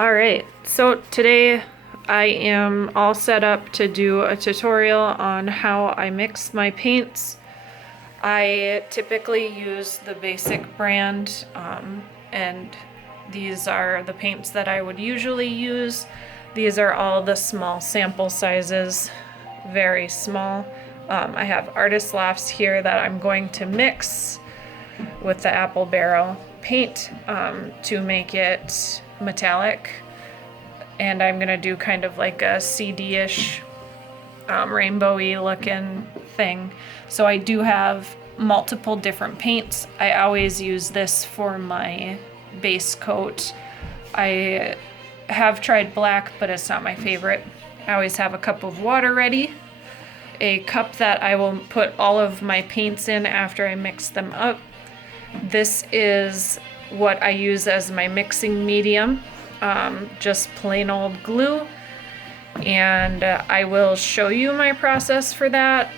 All right, so today I am all set up to do a tutorial on how I mix my paints. I typically use the basic brand, and these are the paints that I would usually use. These are all the small sample sizes, very small. I have Artist Lofts here that I'm going to mix with the apple barrel paint to make it metallic, and I'm gonna do kind of like a CD-ish rainbowy looking thing. So I do have multiple different paints. I always use this for my base coat. I have tried black, but it's not my favorite. I always have a cup of water ready, a cup that I will put all of my paints in after I mix them up. This is what I use as my mixing medium, just plain old glue, and I will show you my process for that.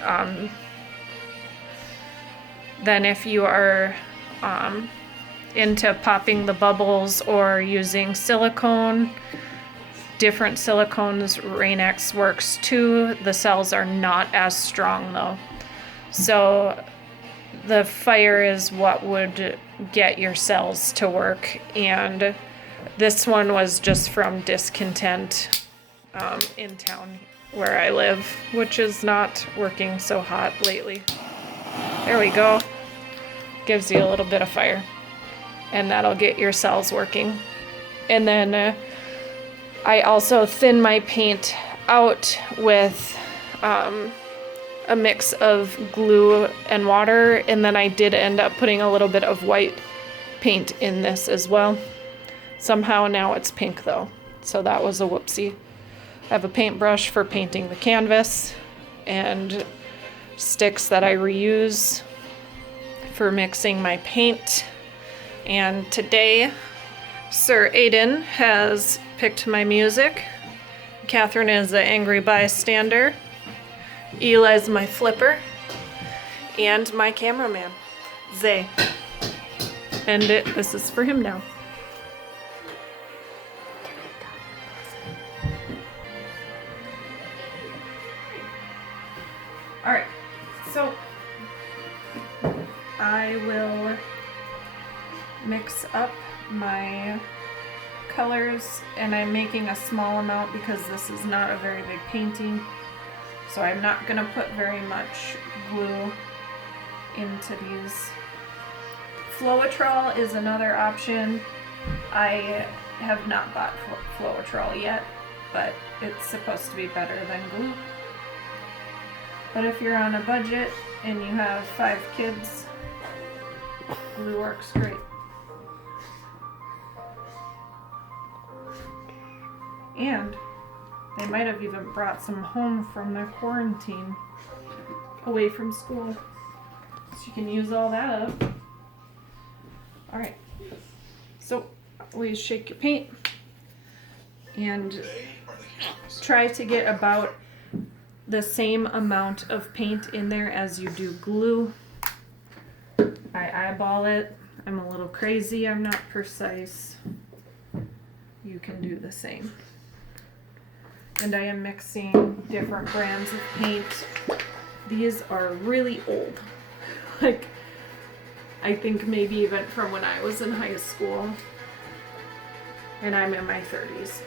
Then if you are into popping the bubbles or using silicone, different silicones, rainX works too. The cells are not as strong though. So the fire is what would get your cells to work, and this one was just from discontent in town where I live, which is not working so hot lately. There we go. Gives you a little bit of fire, and that'll get your cells working. And then I also thin my paint out with a mix of glue and water, and then I did end up putting a little bit of white paint in this as well. Somehow now it's pink though, so that was a whoopsie. I have a paintbrush for painting the canvas and sticks that I reuse for mixing my paint. And today Sir Aiden has picked my music. Catherine is the angry bystander. Eli's my flipper, and my cameraman, Zay. And this is for him now. Alright, so I will mix up my colors, and I'm making a small amount because this is not a very big painting. So I'm not going to put very much glue into these. Floetrol is another option. I have not bought Floetrol yet, but it's supposed to be better than glue. But if you're on a budget and you have 5 kids, glue works great. And they might have even brought some home from their quarantine away from school. So you can use all that up. Alright, so always shake your paint and try to get about the same amount of paint in there as you do glue. I eyeball it. I'm a little crazy. I'm not precise. You can do the same. And I am mixing different brands of paint. These are really old. Like, I think maybe even from when I was in high school. And I'm in my 30s.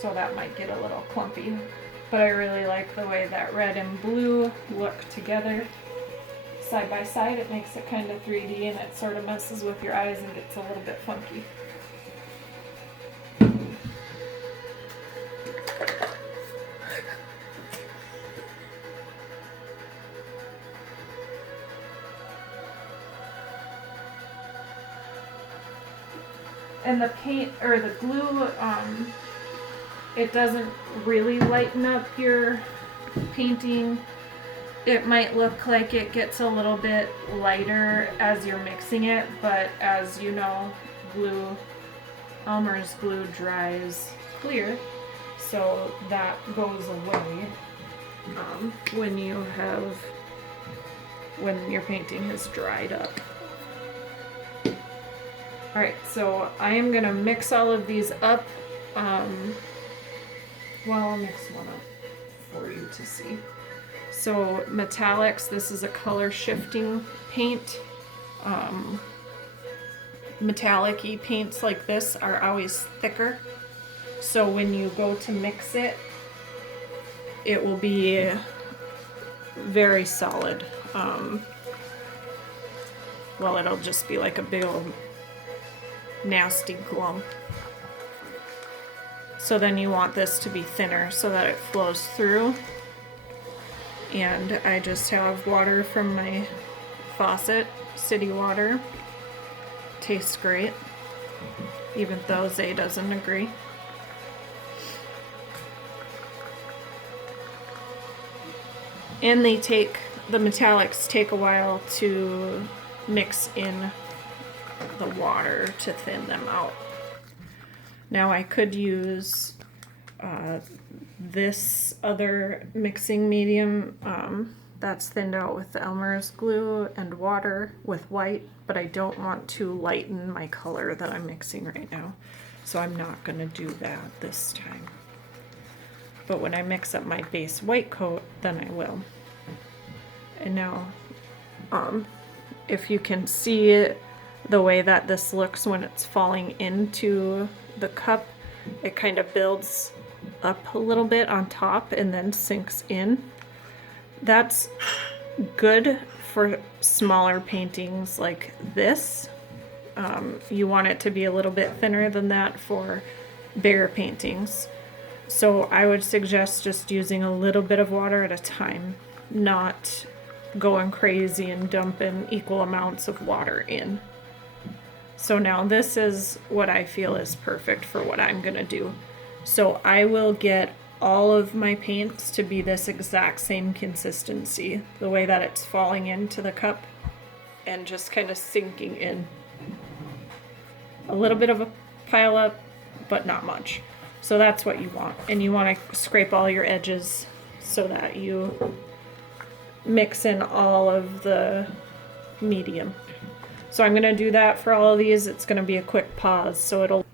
So that might get a little clumpy. But I really like the way that red and blue look together. Side by side, it makes it kind of 3D, and it sort of messes with your eyes and gets a little bit funky. And the paint, or the glue, it doesn't really lighten up your painting. It might look like it gets a little bit lighter as you're mixing it, but as you know, Elmer's glue dries clear, so that goes away when your painting has dried up. All right, so I am gonna mix all of these up. Well, I'll mix one up for you to see. So metallics, this is a color shifting paint. Metallic-y paints like this are always thicker. So when you go to mix it, it will be very solid. Well, it'll just be like a big old nasty glum. So then you want this to be thinner so that it flows through. And I just have water from my faucet, city water. Tastes great, even though Zay doesn't agree. And the metallics take a while to mix in the water to thin them out. Now I could use this other mixing medium that's thinned out with the Elmer's glue and water with white, but I don't want to lighten my color that I'm mixing right now, so I'm not going to do that this time. But when I mix up my base white coat, then I will. And now, if you can see it, the way that this looks when it's falling into the cup, it kind of builds up a little bit on top and then sinks in. That's good for smaller paintings like this. You want it to be a little bit thinner than that for bigger paintings. So I would suggest just using a little bit of water at a time, not going crazy and dumping equal amounts of water in. So now this is what I feel is perfect for what I'm gonna do. So I will get all of my paints to be this exact same consistency, the way that it's falling into the cup and just kind of sinking in. A little bit of a pile up, but not much. So that's what you want. And you want to scrape all your edges so that you mix in all of the medium. So I'm going to do that for all of these. It's going to be a quick pause, so it'll...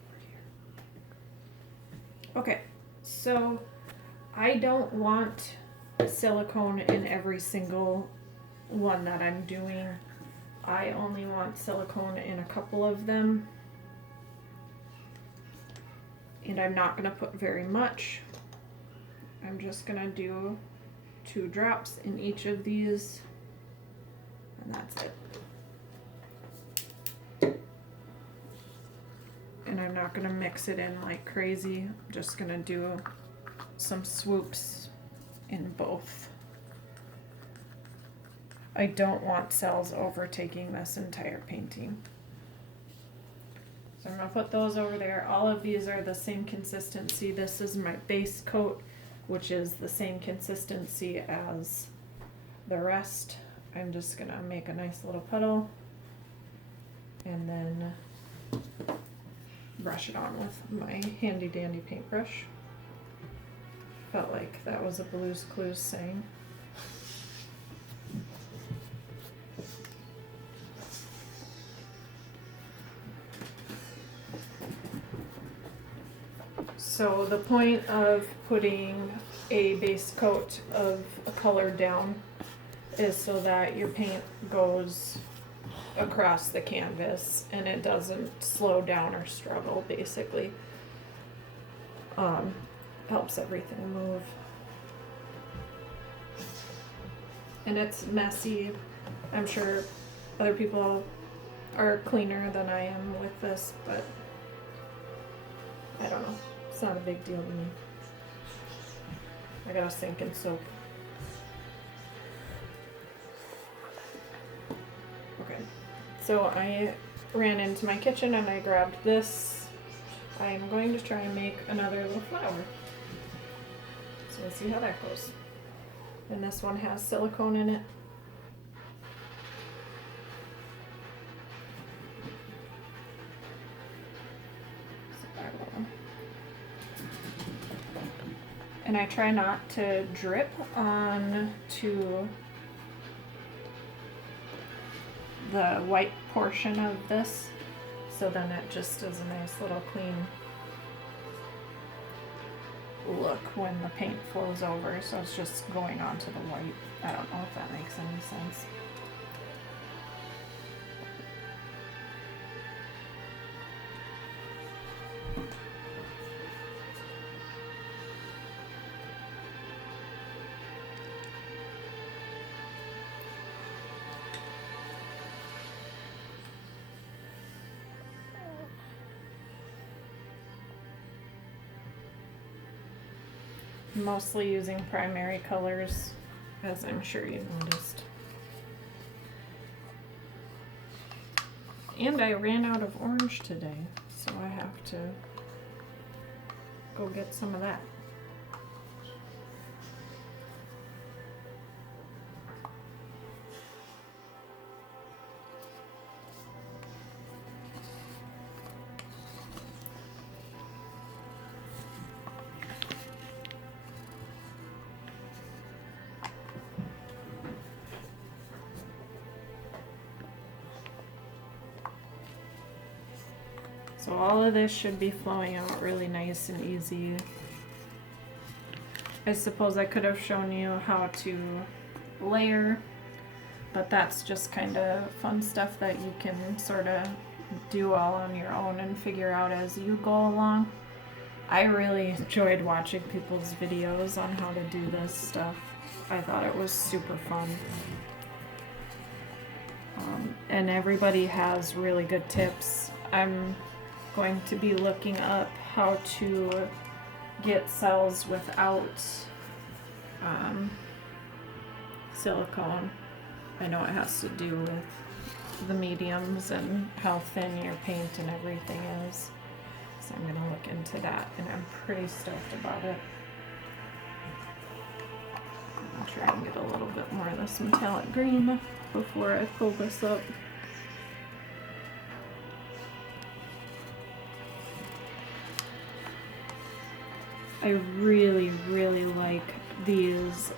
Okay, so I don't want silicone in every single one that I'm doing. I only want silicone in a couple of them. And I'm not going to put very much. I'm just going to do 2 drops in each of these, and that's it. And I'm not going to mix it in like crazy. I'm just going to do some swoops in both. I don't want cells overtaking this entire painting. So I'm going to put those over there. All of these are the same consistency. This is my base coat, which is the same consistency as the rest. I'm just going to make a nice little puddle and then brush it on with my handy dandy paintbrush. Felt like that was a Blue's Clues saying. So the point of putting a base coat of a color down is so that your paint goes across the canvas and it doesn't slow down or struggle, basically. Helps everything move. And it's messy. I'm sure other people are cleaner than I am with this, but I don't know. It's not a big deal to me. I gotta sink in soap. Okay, so I ran into my kitchen and I grabbed this. I am going to try and make another little flower. So let's see how that goes. And this one has silicone in it. And I try not to drip onto the white portion of this. so then it just is a nice little clean look when the paint flows over, so it's just going onto the white. I don't know if that makes any sense. Mostly using primary colors, as I'm sure you noticed. And I ran out of orange today, so I have to go get some of that. So all of this should be flowing out really nice and easy. I suppose I could have shown you how to layer, but that's just kind of fun stuff that you can sort of do all on your own and figure out as you go along. I really enjoyed watching people's videos on how to do this stuff. I thought it was super fun. And everybody has really good tips. I'm going to be looking up how to get cells without silicone. I know it has to do with the mediums and how thin your paint and everything is. So I'm going to look into that, and I'm pretty stoked about it. I'll try and get a little bit more of this metallic green before I pull this up. I really, really like these